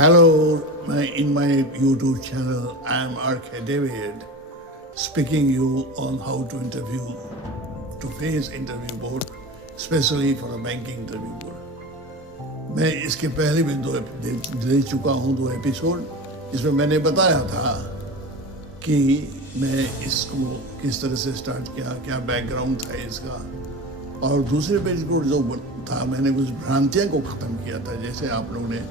Hello, in my YouTube channel, I am R.K. David, speaking you on how to interview, to face interview board, especially for a banking interview board. मैं इसके पहले भी दे चुका हूँ 2 episode, जिसमें मैंने बताया था कि मैं इसको किस तरह से स्टार्ट किया, क्या बैकग्राउंड था इसका, और दूसरे एपिसोड जो था मैंने कुछ भ्रांतियाँ को ख़त्म किया था। जैसे आप लोगों ने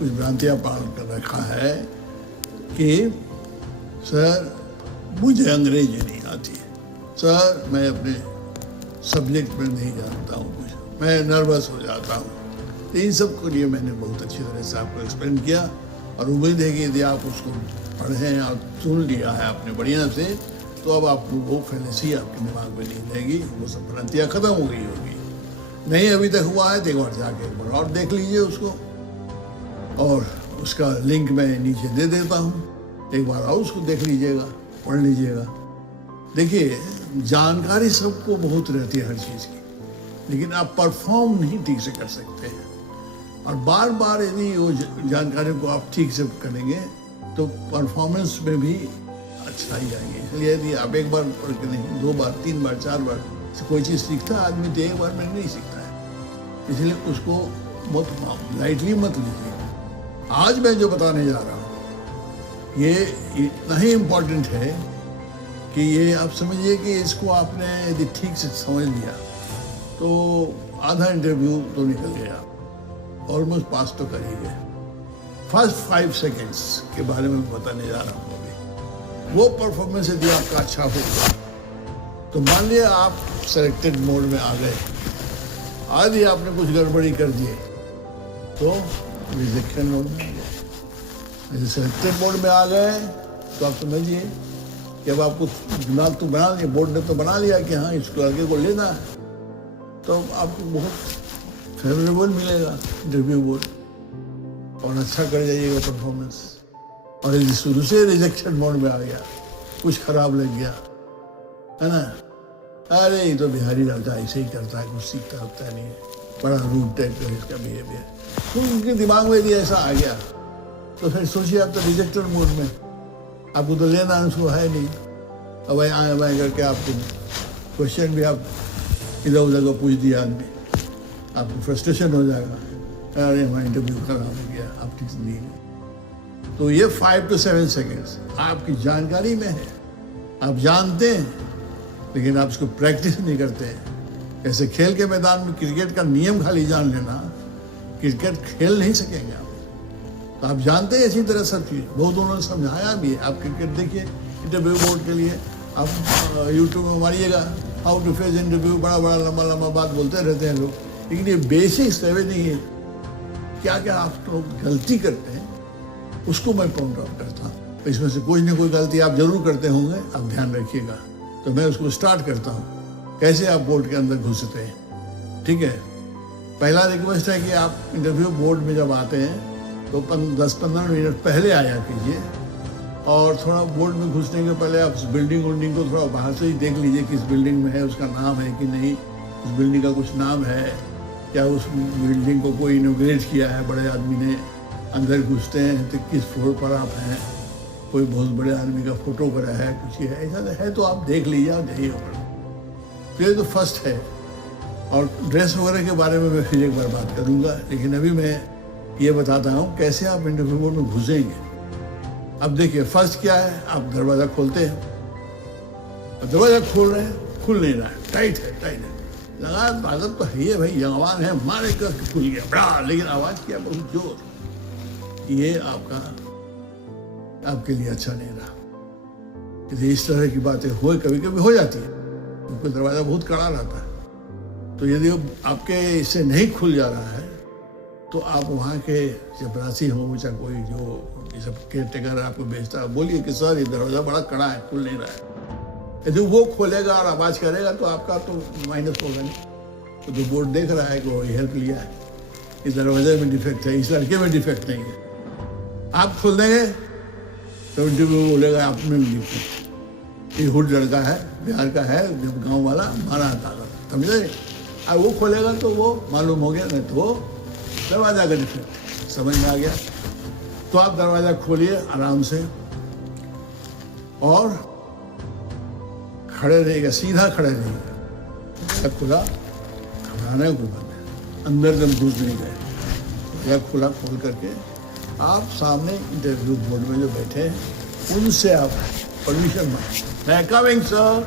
कुछ भ्रांतियाँ पाल कर रखा है कि सर मुझे अंग्रेजी नहीं आती, सर मैं अपने सब्जेक्ट में नहीं जानता हूँ, कुछ मैं नर्वस हो जाता हूँ। तो इन सब के लिए मैंने बहुत अच्छी तरह से आपको एक्सप्लेन किया और उम्मीद है कि यदि आप उसको पढ़ें और सुन लिया है आपने बढ़िया से, तो अब आपको वो फैलेसी आपके दिमाग में नहीं रहेगी, वो सब भ्रांतियाँ ख़त्म हो गई होगी। नहीं अभी तक हुआ है तो एक बार जाके एक बार और देख लीजिए उसको, और उसका लिंक मैं नीचे दे देता हूँ, एक बार और उसको देख लीजिएगा, पढ़ लीजिएगा। देखिए जानकारी सबको बहुत रहती है हर चीज़ की, लेकिन आप परफॉर्म नहीं ठीक से कर सकते हैं, और बार बार यदि वो जानकारी को आप ठीक से करेंगे तो परफॉर्मेंस में भी अच्छा ही आएंगे। इसलिए यदि आप एक बार पढ़ के नहीं 2 बार 3 बार 4 बार से कोई चीज़ सीखता है आदमी तो एक बार में नहीं सीखता है, इसलिए उसको मत लाइटली मत लीजिए। आज मैं जो बताने जा रहा हूँ ये इतना ही इम्पोर्टेंट है कि ये आप समझिए कि इसको आपने यदि ठीक से समझ लिया तो आधा इंटरव्यू तो निकल गया, ऑलमोस्ट पास तो कर ही गए। फर्स्ट 5 सेकेंड्स के बारे में बताने जा रहा हूँ अभी। वो परफॉर्मेंस यदि आपका अच्छा होगा तो मान लिया आप सेलेक्टेड मोड में आ गए, आज ही आपने कुछ गड़बड़ी कर दिए तो रिजेक्शन मोड में आ गए। यदि सेलेक्टेड मोड में आ गए तो आप समझिए कि अब आपको दिमाग तो बना लिया, बोर्ड ने तो बना लिया कि हाँ इसको आगे को लेना है, तो आपको बहुत फेवरेबल मिलेगा इंटरव्यू बोर्ड और अच्छा कर जाइएगा परफॉर्मेंस। और यदि शुरू से रिजेक्शन मोड में आ गया, कुछ खराब लग गया है ना, अरे ये तो बिहारी लड़का ऐसे ही करता है, कुछ सीखता होता नहीं है, बड़ा रूड टाइप का इसका बिहेवियर, तो उनके दिमाग में यदि ऐसा आ गया तो फिर सोचिए आप तो रिजेक्टेड मोड में, आपको तो लेना उसको है नहीं। अब भाई आए बाएँ करके आपको क्वेश्चन भी आप इधर उधर को पूछ दिया आदमी, आपको फ्रस्ट्रेशन हो जाएगा, अरे हमारा इंटरव्यू खराब हो गया, आप ठीक से नहीं। तो ये 5 to 7 सेकेंड्स आपकी जानकारी में है, आप जानते हैं लेकिन आप उसको प्रैक्टिस नहीं करते हैं। ऐसे खेल के मैदान में क्रिकेट का नियम खाली जान लेना, क्रिकेट खेल नहीं सकेंगे आप। तो आप जानते हैं इसी तरह सब चीज़ बहुत उन्होंने समझाया भी है। आप क्रिकेट देखिए इंटरव्यू बोर्ड के लिए आप यूट्यूब में मारिएगा हाउ टू फेस इंटरव्यू, बड़ा बड़ा लंबा लंबा बात बोलते रहते हैं लोग, लेकिन ये बेसिक्स नहीं है। क्या क्या आप लोग गलती करते हैं उसको मैं पॉइंट आउट करता हूँ। इसमें से कोई ना कोई गलती आप जरूर करते होंगे, आप ध्यान रखिएगा। तो मैं उसको स्टार्ट करता हूँ कैसे आप बोर्ड के अंदर घुसते हैं। ठीक है, पहला रिक्वेस्ट है कि आप इंटरव्यू बोर्ड में जब आते हैं तो 10-15 मिनट पहले आया कीजिए, और थोड़ा बोर्ड में घुसने के पहले आप उस बिल्डिंग को थोड़ा बाहर से ही देख लीजिए किस बिल्डिंग में है, उसका नाम है कि नहीं, उस बिल्डिंग का कुछ नाम है क्या, उस बिल्डिंग को कोई इनोग्रेट किया है बड़े आदमी ने। अंदर घुसते हैं तो किस फ्लोर पर आप हैं, कोई बहुत बड़े आदमी का फोटो वगैरह है, कुछ है ऐसा है तो आप देख लीजिए, आप जाइए ऊपर। तो ये तो फर्स्ट है, और ड्रेस वगैरह के बारे में मैं फिर एक बार बात करूँगा, लेकिन अभी मैं ये बताता हूँ कैसे आप इंटरव्यू बोर्ड में घुसेंगे। अब देखिए फर्स्ट क्या है, आप दरवाज़ा खोलते हैं, दरवाज़ा खोल रहे हैं, खुल नहीं रहा है, टाइट है, लगा आदत तो है भाई, जवान है, मारे कर खुल गया बड़ा, लेकिन आवाज़ किया बहुत जोर, ये आपके लिए अच्छा नहीं रहा। यदि इस तरह की बातें हो कभी कभी हो जाती है, क्योंकि दरवाज़ा बहुत कड़ा रहता है, तो यदि आपके इससे नहीं खुल जा रहा है तो आप वहाँ के चपरासी हो चाहे कोई जो ये सब केयर टेकर आपको बेचता है, बोलिए कि सर ये दरवाज़ा बड़ा कड़ा है, खुल नहीं रहा है। यदि वो खोलेगा और आवाज़ करेगा तो आपका तो माइनस होगा नहीं। तो जो बोर्ड देख रहा है कि वो हेल्प लिया है, इस दरवाजे में डिफेक्ट है, इस लड़के में डिफेक्ट नहीं है, आप खोल देंगे तो इंटरव्यू बोलेगा आप में ये हुड लड़का है, बिहार का है, जब गाँव वाला मारा था, समझे। अब वो खोलेगा तो वो मालूम हो गया, नहीं तो वो दरवाजा का डिफेक्ट समझ में आ गया। तो आप दरवाजा खोलिए आराम से और खड़े रहिएगा, सीधा खड़े रहिएगा। खुला घबराना है कोई बात नहीं, अंदर दम घुस नहीं गए। या खुला खोल करके आप सामने इंटरव्यू बोर्ड में जो बैठे हैं उनसे आप परमिशन मांगे, मैं कमिंग सर।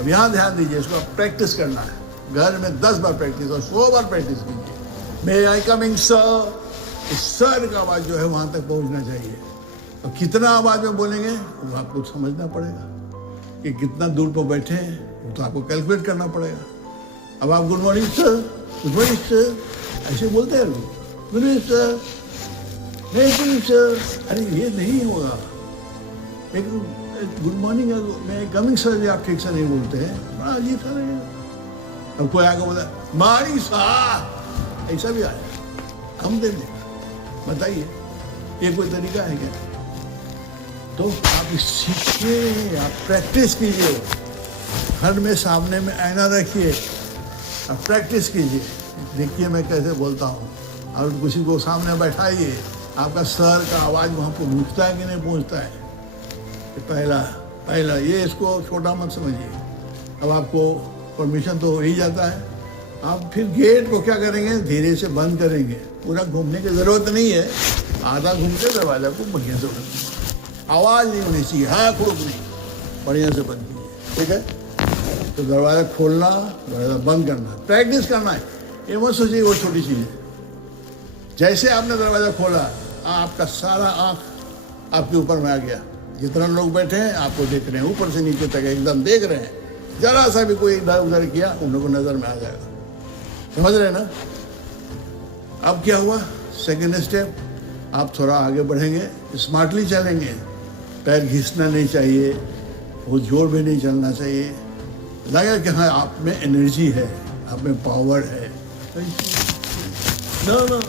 अब यहाँ ध्यान दीजिए, इसको आप प्रैक्टिस करना है। घर में 10 बार प्रैक्टिस और 100 बार प्रैक्टिस कीजिए। मे आई कमिंग सर। इस सर का आवाज़ जो है वहाँ तक पहुँचना चाहिए। और कितना आवाज़ में बोलेंगे वो आपको समझना पड़ेगा कि कितना दूर पर बैठे हैं, वो तो आपको कैलकुलेट करना पड़ेगा। अब आप good morning sir, good morning sir ऐसे बोलते हैं लोग, गुड मॉर्निंग सर, नहीं सर, अरे ये नहीं होगा। एक गुड मॉर्निंग मैं कमिंग सर भी आप ठीक से नहीं बोलते हैं, बड़ा अजीब सा रहेगा। अब कोई आगे बोला मॉर्निंग सर, ऐसा भी आया, हम दे दें। बताइए ये कोई तरीका है क्या? तो आप सीखिए, आप प्रैक्टिस कीजिए। घर में सामने में आईना रखिए, आप प्रैक्टिस कीजिए। देखिए मैं कैसे बोलता हूँ, और किसी को सामने बैठाइए, आपका सर का आवाज़ वहाँ पर पहुँचता है कि नहीं पहुँचता है। पहला ये, इसको छोटा मत समझिए। अब आपको परमिशन तो हो ही जाता है, आप फिर गेट को क्या करेंगे, धीरे से बंद करेंगे। पूरा घूमने की ज़रूरत नहीं है, आधा घूम के दरवाज़ा को बढ़िया से बंद, आवाज़ नहीं होनी चाहिए, हाँ खुद नहीं, बढ़िया से बंद कीजिए, ठीक है। तो दरवाज़ा खोलना, दरवाज़ा बंद करना, प्रैक्टिस करना है। ये मत सोचिए वो छोटी चीज़ है। जैसे आपने दरवाज़ा खोला, आपका सारा आँख आपके ऊपर में आ गया। जितना लोग बैठे हैं आपको देख रहे हैं, ऊपर से नीचे तक एकदम देख रहे हैं। जरा सा भी कोई इधर उधर किया, उन लोगों को नज़र में आ जाएगा। समझ रहे हैं ना? अब क्या हुआ, सेकेंड स्टेप, आप थोड़ा आगे बढ़ेंगे, स्मार्टली चलेंगे। पैर घिसना नहीं चाहिए, वो जोर में नहीं चलना चाहिए। लगा कि हाँ आप में एनर्जी है, आप में पावर है। ना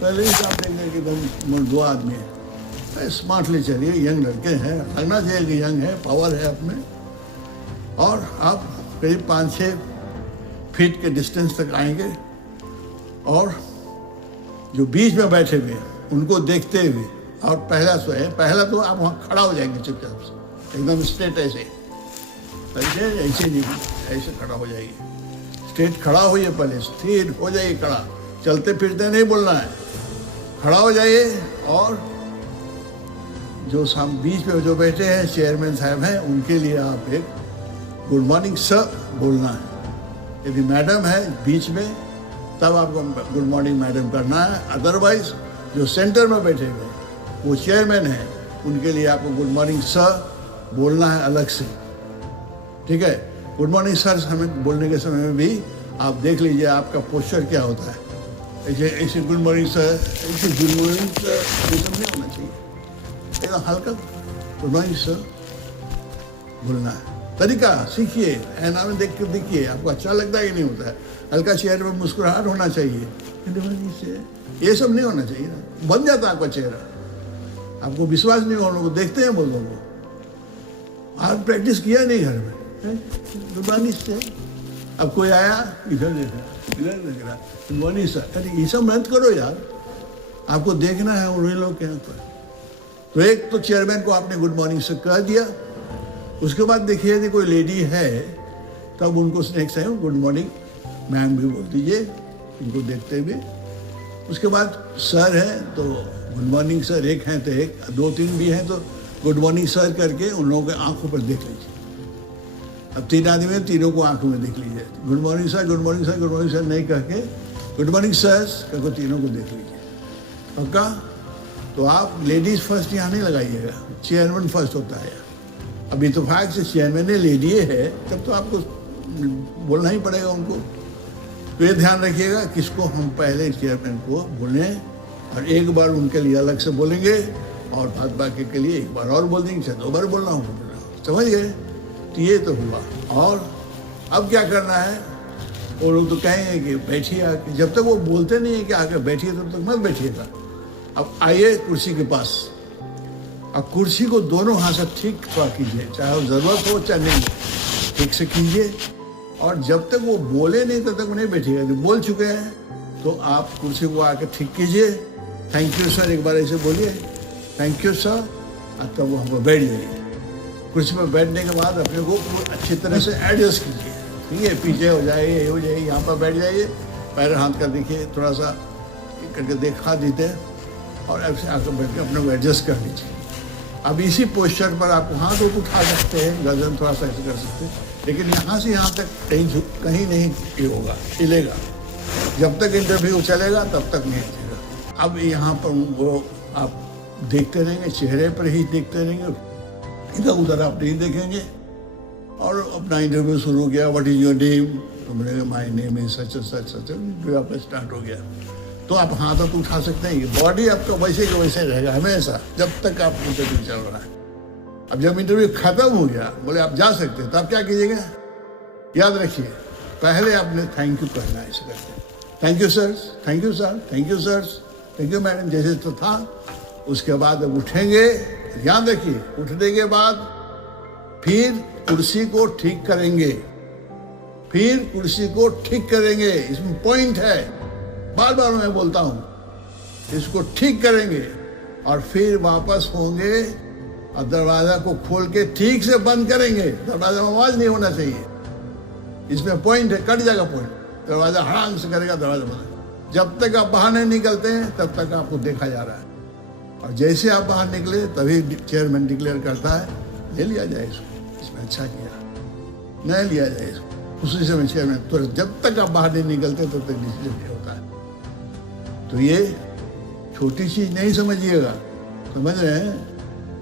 पहले ही आप देखेंगे कि एकदम 2 आदमी है। स्मार्टली चलिए, यंग लड़के हैं, लगना चाहिए कि यंग है, पावर है आप में। और आप करीब 5-6 फीट के डिस्टेंस तक आएंगे और जो बीच में बैठे हुए उनको देखते हुए, और पहला तो आप वहाँ खड़ा हो जाएंगे चुपचाप से, एकदम स्ट्रेट ऐसे नहीं, ऐसे खड़ा हो जाइए। स्ट्रेट खड़ा होइए, पहले स्थिर हो जाइए खड़ा, चलते फिरते नहीं बोलना है, खड़ा हो जाइए। और जो बीच में जो बैठे हैं चेयरमैन साहब हैं, उनके लिए आप एक गुड मॉर्निंग सर बोलना है। यदि मैडम है बीच में, तब आपको गुड मॉर्निंग मैडम करना है। अदरवाइज जो सेंटर में बैठे हुए वो चेयरमैन हैं, उनके लिए आपको गुड मॉर्निंग सर बोलना है अलग से, ठीक है। गुड मॉर्निंग सर हमें बोलने के समय में भी आप देख लीजिए आपका पोस्चर क्या होता है। ऐसे गुड मॉर्निंग सर, ऐसे गुड मॉर्निंग सर, ये सब नहीं होना चाहिए। एकदम हल्का गुड मॉर्निंग सर बोलना है। तरीका सीखिए, ऐना में देख कर देखिए, आपको अच्छा लगता है कि नहीं होता है। हल्का चेहरे पर मुस्कुराहट होना चाहिए, ये सब नहीं होना चाहिए ना, बन जाता है आपका चेहरा। आपको विश्वास नहीं हो, लोग देखते हैं, बोल को आप प्रैक्टिस किया नहीं घर में, जुबानी से। अब कोई आया, इधर देखा, इधर देख रहा, जुबानी से, अरे ये सब मेहनत करो यार, आपको देखना है उन लोग के यहाँ पर। तो एक तो चेयरमैन को आपने गुड मॉर्निंग से कह दिया, उसके बाद देखिए यदि कोई लेडी है तब उनको next time good morning ma'am भी बोल दीजिए, उनको देखते हुए। उसके बाद सर है तो गुड मॉर्निंग सर, एक हैं तो एक, 2-3 भी हैं तो गुड मॉर्निंग सर करके उन लोगों के आंखों पर देख लीजिए। अब 3 आदमी हैं, तीनों को आंखों में देख लीजिए। Good morning sir, good morning sir, good morning sir नहीं कह के गुड मॉर्निंग सर करके तीनों को देख लीजिए। पक्का? तो आप लेडीज़ फर्स्ट यहाँ नहीं लगाइएगा, चेयरमैन फर्स्ट होता है। अब इत्तेफाक से चेयरमैन ने लेडी है, तब तो आपको बोलना ही पड़ेगा उनको। तो ये ध्यान रखिएगा किसको हम पहले चेयरमैन को बोलें, और एक बार उनके लिए अलग से बोलेंगे और बाकी के लिए एक बार और बोल देंगे, चाहे 2 बार बोलना होगा। समझ गए? तो ये तो हुआ। और अब क्या करना है, वो लोग तो कहेंगे कि बैठिए आके, जब तक वो बोलते नहीं है कि आके बैठिए तब तक मत बैठिएगा। अब आइए कुर्सी के पास, अब कुर्सी को दोनों हाथ से ठीक थोड़ा कीजिए, चाहे वो ज़रूरत हो चाहे नहीं, ठीक से कीजिए। और जब तक वो बोले नहीं तब तक वो नहीं बैठिएगा। जब बोल चुके हैं तो आप कुर्सी को आके ठीक कीजिए थैंक यू सर एक बार ऐसे बोलिए, थैंक यू सर। तब वो हमको बैठ जाइए। कुर्सी पर बैठने के बाद अपने को अच्छी तरह से एडजस्ट कीजिए, ठीक है। पीछे हो जाइए, ये हो जाइए, यहाँ पर बैठ जाइए, पैर हाथ कर देखिए, थोड़ा सा करके देखा दीजिए और ऐसे आकर बैठ के अपने को एडजस्ट कर लीजिए। अब इसी पोस्चर पर आप हाथ उठा सकते हैं, गर्दन थोड़ा सा ऐसे कर सकते हैं, लेकिन यहाँ से यहाँ तक कहीं नहीं ये होगा, हिलेगा। जब तक इंटरव्यू चलेगा तब तक नहीं हिलेगा। अब यहाँ पर वो आप देखते रहेंगे, चेहरे पर ही देखते रहेंगे, इधर उधर आप नहीं देखेंगे। और अपना इंटरव्यू शुरू हो गया, व्हाट इज योर नेम, तो बोलेंगे my name is such such such, interview आपका स्टार्ट हो गया। तो आप हाथ उठा सकते हैं, बॉडी आपका वैसे के वैसे रहेगा हमेशा, जब तक आप इंटरव्यू चल रहा है। अब जब इंटरव्यू खत्म हो गया, बोले आप जा सकते हैं, तो आप क्या कीजिएगा, याद रखिए पहले आपने थैंक यू कहना है, ऐसे करके thank you sir, thank you sir, thank you sir, thank you madam, जैसे तो था। उसके बाद अब उठेंगे, याद रखिए उठने के बाद फिर कुर्सी को ठीक करेंगे, फिर कुर्सी को ठीक करेंगे, इसमें पॉइंट है, बार बार मैं बोलता हूं, इसको ठीक करेंगे और फिर वापस होंगे और दरवाजा को खोल के ठीक से बंद करेंगे। दरवाजा में आवाज नहीं होना चाहिए, इसमें पॉइंट है, कट जाएगा पॉइंट, दरवाजा हड़ांग से करेगा, दरवाजा बंद। जब तक आप बाहर नहीं निकलते हैं तब तक आपको देखा जा रहा है, और जैसे आप बाहर निकले तभी चेयरमैन डिक्लेयर करता है ले लिया जाए इसको, इसमें अच्छा किया, नहीं लिया जाए इसको, उसी समय चेयरमैन। तो जब तक आप बाहर नहीं निकलते तब तक डिसीजन नहीं होता है। तो ये छोटी चीज नहीं समझिएगा, समझ रहे हैं,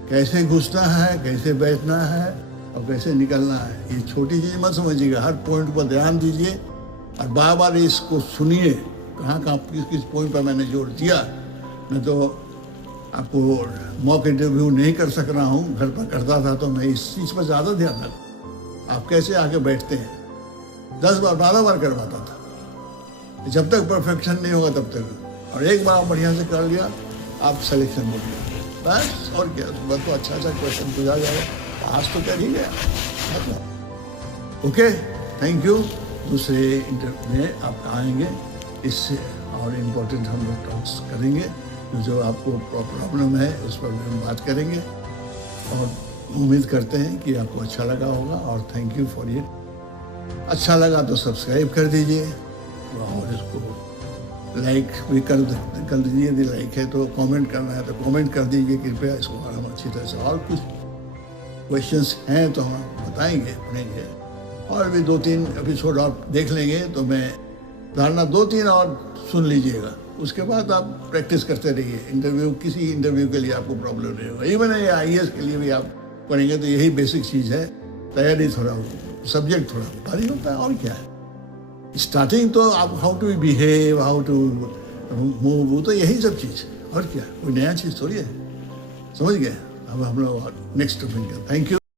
कैसे घुसना है, कैसे बैठना है और कैसे निकलना है, ये छोटी चीज मत समझिएगा। हर पॉइंट पर ध्यान दीजिए और बार बार इसको सुनिए, कहाँ कहाँ किस किस पॉइंट पर मैंने जोर दिया। मैं तो आपको मॉक इंटरव्यू नहीं कर सक रहा हूँ, घर पर करता था तो मैं इस चीज़ पर ज़्यादा ध्यान रखता। आप कैसे आके बैठते हैं, 10 बार 12 बार करवाता था, जब तक परफेक्शन नहीं होगा तब तक। और एक बार आप बढ़िया से कर लिया, आप सिलेक्शन हो गया, बस। और क्या, बस तो अच्छा अच्छा क्वेश्चन पूछा जाएगा, आज तो कर ही गया। Okay, thank you. दूसरे इंटरव्यू में आप आएंगे, इससे और इम्पोर्टेंट हम लोग टॉक्स करेंगे, जो आपको प्रॉब्लम है उस पर भी हम बात करेंगे। और उम्मीद करते हैं कि आपको अच्छा लगा होगा, और थैंक यू फॉर इट। अच्छा लगा तो सब्सक्राइब कर दीजिए और इसको लाइक भी कर दीजिए, यदि लाइक है तो। कमेंट करना है तो कमेंट कर दीजिए कृपया, इसको हम अच्छी तरह से। और कुछ क्वेश्चंस हैं तो हम बताएंगे, पढ़ेंगे, और भी 2-3 एपिसोड और देख लेंगे। तो मैं धारणा 2-3 और सुन लीजिएगा, उसके बाद आप प्रैक्टिस करते रहिए। इंटरव्यू, किसी इंटरव्यू के लिए आपको प्रॉब्लम नहीं होगा, इवन IAS के लिए भी आप पढ़ेंगे तो यही बेसिक चीज़ है। तैयारी थोड़ा, सब्जेक्ट थोड़ा भारी होता है, और क्या है। स्टार्टिंग तो आप how to behave, how to move, वो तो यही सब चीज़, और क्या, कोई नया चीज़ थोड़ी है, समझ गए। अब हम लोग नेक्स्ट टॉपिक, थैंक यू।